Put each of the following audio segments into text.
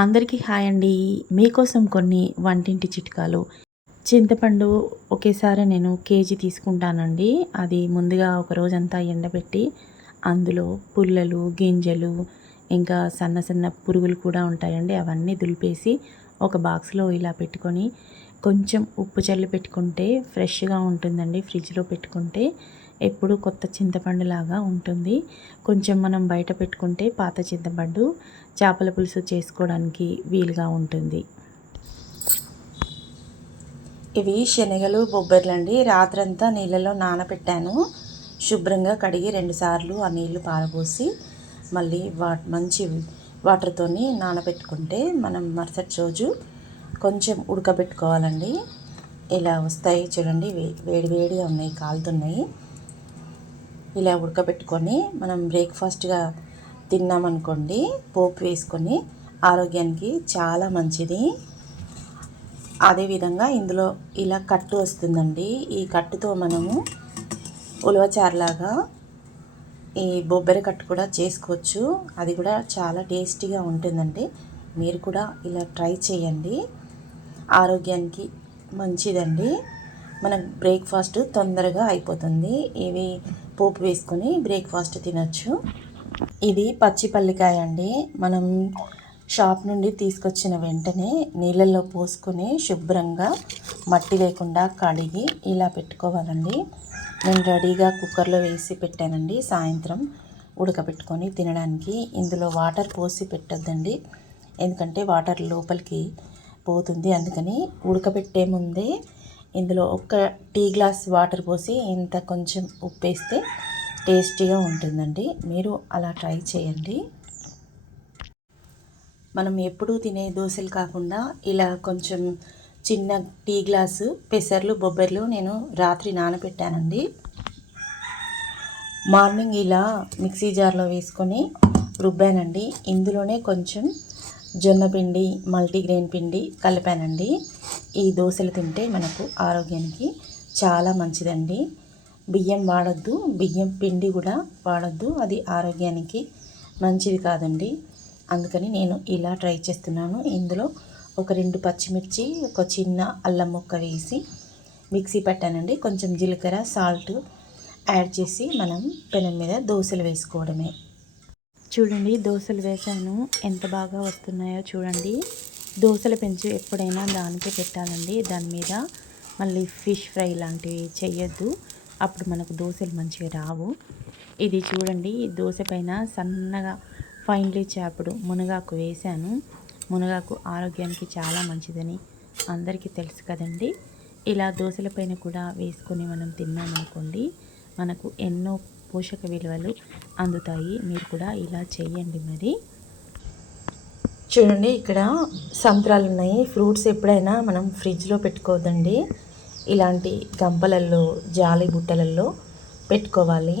అందరికీ హాయ్ అండి. మీకోసం కొన్ని వంటింటి చిట్కాలు. చింతపండు ఒకేసారి నేను కేజీ తీసుకుంటానండి. అది ముందుగా ఒక రోజంతా ఎండబెట్టి అందులో పుల్లలు, గింజలు, ఇంకా సన్న సన్న పురుగులు కూడా ఉంటాయండి. అవన్నీ దులిపేసి ఒక బాక్స్లో ఇలా పెట్టుకొని కొంచెం ఉప్పు చల్లి పెట్టుకుంటే ఫ్రెష్గా ఉంటుందండి. ఫ్రిడ్జ్లో పెట్టుకుంటే ఎప్పుడు కొత్త చింతపండు లాగా ఉంటుంది. కొంచెం మనం బయట పెట్టుకుంటే పాత చింతపండు చేపల పులుసు చేసుకోవడానికి వీలుగా ఉంటుంది. ఇవి శనగలు, బొబ్బర్లండి. రాత్రంతా నీళ్ళలో నానబెట్టాను. శుభ్రంగా కడిగి 2 సార్లు ఆ నీళ్లు పారబోసి మళ్ళీ మంచి వాటర్తోని నానబెట్టుకుంటే మనం మరుసటి రోజు కొంచెం ఉడకబెట్టుకోవాలండి. ఇలా వస్తాయి చూడండి, వేడివేడిగా ఉన్నాయి, కాలుతున్నాయి. ఇలా ఉడకబెట్టుకొని మనం బ్రేక్ఫాస్ట్గా తిన్నామనుకోండి, పోపు వేసుకొని ఆరోగ్యానికి చాలా మంచిది. అదేవిధంగా ఇందులో ఇలా కట్టు వస్తుందండి. ఈ కట్టుతో మనము ఉలవచారులాగా ఈ బొబ్బరి కట్టు కూడా చేసుకోవచ్చు. అది కూడా చాలా టేస్టీగా ఉంటుందండి. మీరు కూడా ఇలా ట్రై చేయండి. ఆరోగ్యానికి మంచిదండి. మనకు బ్రేక్ఫాస్ట్ తొందరగా అయిపోతుంది. ఇవి పోపు వేసుకొని బ్రేక్ఫాస్ట్ తినచ్చు. ఇది పచ్చి పల్లికాయ అండి. మనం షాప్ నుండి తీసుకొచ్చిన వెంటనే నీళ్ళల్లో పోసుకొని శుభ్రంగా మట్టి లేకుండా కడిగి ఇలా పెట్టుకోవాలండి. నేను రెడీగా కుక్కర్లో వేసి పెట్టానండి. సాయంత్రం ఉడకబెట్టుకొని తినడానికి. ఇందులో వాటర్ పోసి పెట్టొద్దండి, ఎందుకంటే వాటర్ లోపలికి పోతుంది. అందుకని ఉడకబెట్టే ముందే ఇందులో ఒక టీ గ్లాస్ వాటర్ పోసి ఇంత కొంచెం ఉప్పు వేస్తే టేస్టీగా ఉంటుందండి. మీరు అలా ట్రై చేయండి. మనం ఎప్పుడూ తినే దోశలు కాకుండా ఇలా కొంచెం చిన్న టీ గ్లాసు పెసర్లు, బొబ్బర్లు నేను రాత్రి నానబెట్టానండి. మార్నింగ్ ఇలా మిక్సీ జార్లో వేసుకొని రుబ్బానండి. ఇందులోనే కొంచెం జొన్న పిండి, మల్టీగ్రెయిన్ పిండి కలిపానండి. ఈ దోశలు తింటే మనకు ఆరోగ్యానికి చాలా మంచిదండి. బియ్యం వాడొద్దు, బియ్యం పిండి కూడా వాడొద్దు, అది ఆరోగ్యానికి మంచిది కాదండి. అందుకని నేను ఇలా ట్రై చేస్తున్నాను. ఇందులో ఒక 2 పచ్చిమిర్చి, ఒక చిన్న అల్లం ముక్క వేసి మిక్సీ పట్టానండి. కొంచెం జీలకర్ర, సాల్ట్ యాడ్ చేసి మనం పెనం మీద దోశలు వేసుకోవడమే. చూడండి, దోశలు వేసాను, ఎంత బాగా వస్తున్నాయో చూడండి. దోశల పెంచు ఎప్పుడైనా దానికే పెట్టాలండి. దాని మీద మళ్ళీ ఫిష్ ఫ్రై లాంటివి చేయొద్దు, అప్పుడు మనకు దోశలు మంచిగా రావు. ఇది చూడండి, దోశ పైన సన్నగా ఫైన్లీ చాపుడు మునగాకు వేశాను. మునగాకు ఆరోగ్యానికి చాలా మంచిదని అందరికీ తెలుసు కదండి. ఇలా దోశల పైన కూడా వేసుకొని మనం తిన్నామనుకోండి, మనకు ఎన్నో పోషక విలువలు అందుతాయి. మీరు కూడా ఇలా చేయండి. మరి చూడండి, ఇక్కడ సంత్రాలు ఉన్నాయి. ఫ్రూట్స్ ఎప్పుడైనా మనం ఫ్రిడ్జ్లో పెట్టుకోవద్దండి. ఇలాంటి గంపలల్లో, జాలి బుట్టలలో పెట్టుకోవాలి.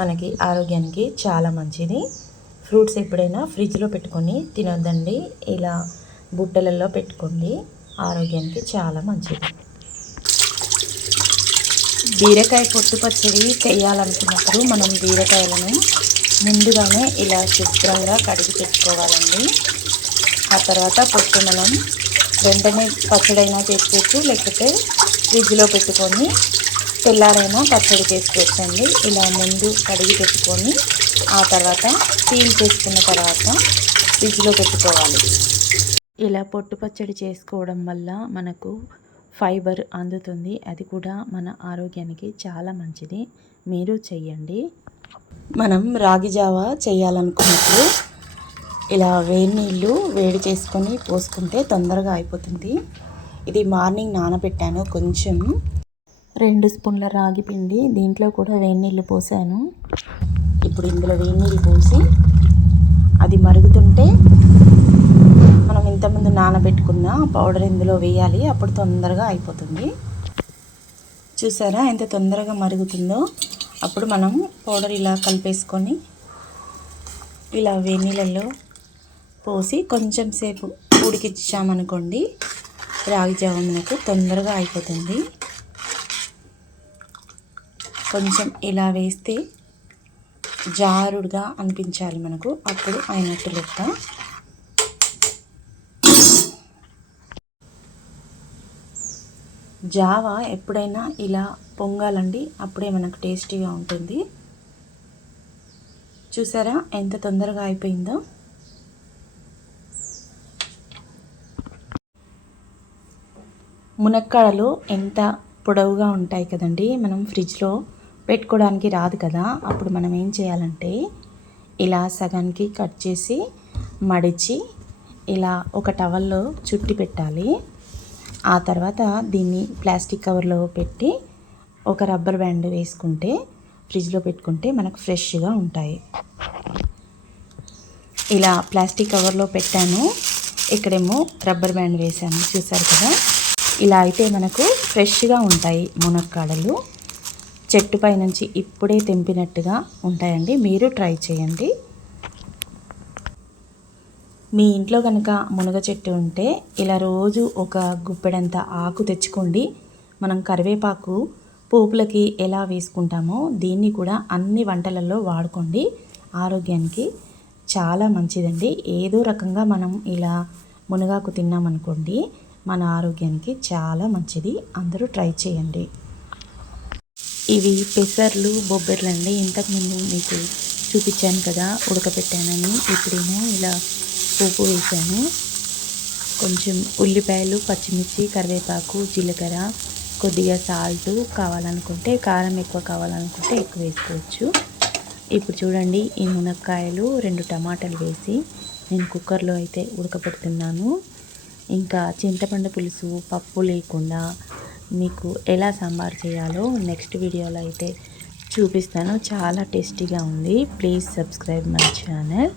మనకి ఆరోగ్యానికి చాలా మంచిది. ఫ్రూట్స్ ఎప్పుడైనా ఫ్రిడ్జ్లో పెట్టుకొని తినొద్దండి. ఇలా బుట్టలలో పెట్టుకోండి, ఆరోగ్యానికి చాలా మంచిది. బీరకాయ పొట్టు పచ్చడి చేయాలనుకున్నప్పుడు మనం బీరకాయలను ముందుగానే ఇలా శుభ్రంగా కడిగి పెట్టుకోవాలండి. ఆ తర్వాత పొట్టు మనం వెంటనే పచ్చడైనా చేసుకోవచ్చు, లేకపోతే ఫ్రిడ్జ్లో పెట్టుకొని తెల్లారైనా పచ్చడి చేసుకోవచ్చండి. ఇలా ముందు కడిగి పెట్టుకొని ఆ తర్వాత పీల్ చేసుకున్న తర్వాత ఫ్రిడ్జ్లో పెట్టుకోవాలి. ఇలా పొట్టు పచ్చడి చేసుకోవడం వల్ల మనకు ఫైబర్ అందుతుంది. అది కూడా మన ఆరోగ్యానికి చాలా మంచిది. మీరు చెయ్యండి. మనం రాగి జావ చేయాలనుకున్నప్పుడు ఇలా వేడి నీళ్ళు వేడి చేసుకొని పోసుకుంటే తొందరగా అయిపోతుంది. ఇది మార్నింగ్ నానబెట్టాను. కొంచెం 2 స్పూన్ల రాగి పిండి, దీంట్లో కూడా వేడి నీళ్ళు పోసాను. ఇప్పుడు ఇందులో వేడి నీళ్ళు పోసి అది మరుగుతుంటే మనం ఇంతకుముందు నానబెట్టుకున్న పౌడర్ ఇందులో వేయాలి. అప్పుడు తొందరగా అయిపోతుంది. చూసారా ఎంత తొందరగా మరుగుతుందో? అప్పుడు మనం పౌడర్ ఇలా కలిపేసుకొని ఇలా వేడి నీళ్ళల్లో పోసి కొంచెం సేపు ఉడికించామనుకోండి, రాగి జావ మనకు తొందరగా అయిపోతుంది. కొంచెం ఇలా వేస్తే జారుడుగా అనిపించాలి మనకు, అప్పుడు అయినట్టు లెక్క. జావా ఎప్పుడైనా ఇలా పొంగాలండి, అప్పుడే మనకు టేస్టీగా ఉంటుంది. చూసారా ఎంత తొందరగా అయిపోయిందో. మునక్కాడలు ఎంత పొడవుగా ఉంటాయి కదండి, మనం ఫ్రిడ్జ్లో పెట్టుకోవడానికి రాదు కదా. అప్పుడు మనం ఏం చేయాలంటే ఇలా సగానికి కట్ చేసి మడిచి ఇలా ఒక టవల్లో చుట్టి పెట్టాలి. ఆ తర్వాత దీన్ని ప్లాస్టిక్ కవర్లో పెట్టి ఒక రబ్బర్ బ్యాండ్ వేసుకుంటే ఫ్రిడ్జ్లో పెట్టుకుంటే మనకు ఫ్రెష్గా ఉంటాయి. ఇలా ప్లాస్టిక్ కవర్లో పెట్టాను, ఇక్కడేమో రబ్బర్ బ్యాండ్ వేసాను. చూసారు కదా, ఇలా అయితే మనకు ఫ్రెష్గా ఉంటాయి మునక్కాడలు. చెట్టుపై నుంచి ఇప్పుడే తెంపినట్టుగా ఉంటాయండి. మీరు ట్రై చేయండి. మీ ఇంట్లో కనుక మునగ చెట్టు ఉంటే ఇలా రోజు ఒక గుప్పెడంత ఆకు తెచ్చుకోండి. మనం కరివేపాకు పోపులకి ఎలా వేసుకుంటామో దీన్ని కూడా అన్ని వంటలలో వాడుకోండి. ఆరోగ్యానికి చాలా మంచిదండి. ఏదో రకంగా మనం ఇలా మునగాకు తిన్నామనుకోండి, మన ఆరోగ్యానికి చాలా మంచిది. అందరూ ట్రై చేయండి. ఇవి పెసర్లు బొబ్బర్లు అండి. ఇంతకుముందు మీకు చూపించాను కదా ఉడకపెట్టానని. ఇప్పుడేమో ఇలా పోపు వేసాను. కొంచెం ఉల్లిపాయలు, పచ్చిమిర్చి, కరివేపాకు, జీలకర్ర, కొద్దిగా సాల్ట్, కావాలనుకుంటే కారం ఎక్కువ కావాలనుకుంటే ఎక్కువ వేసుకోవచ్చు. ఇప్పుడు చూడండి, ఈ మునక్కాయలు 2 టమాటాలు వేసి నేను కుక్కర్లో అయితే ఉడకపెడుతున్నాను. ఇంకా చింతపండు పులుసు పప్పు లేకుండా మీకు ఎలా సాంబార్ చేయాలో నెక్స్ట్ వీడియోలో అయితే చూపిస్తాను. చాలా టేస్టీగా ఉంది. Please subscribe my channel.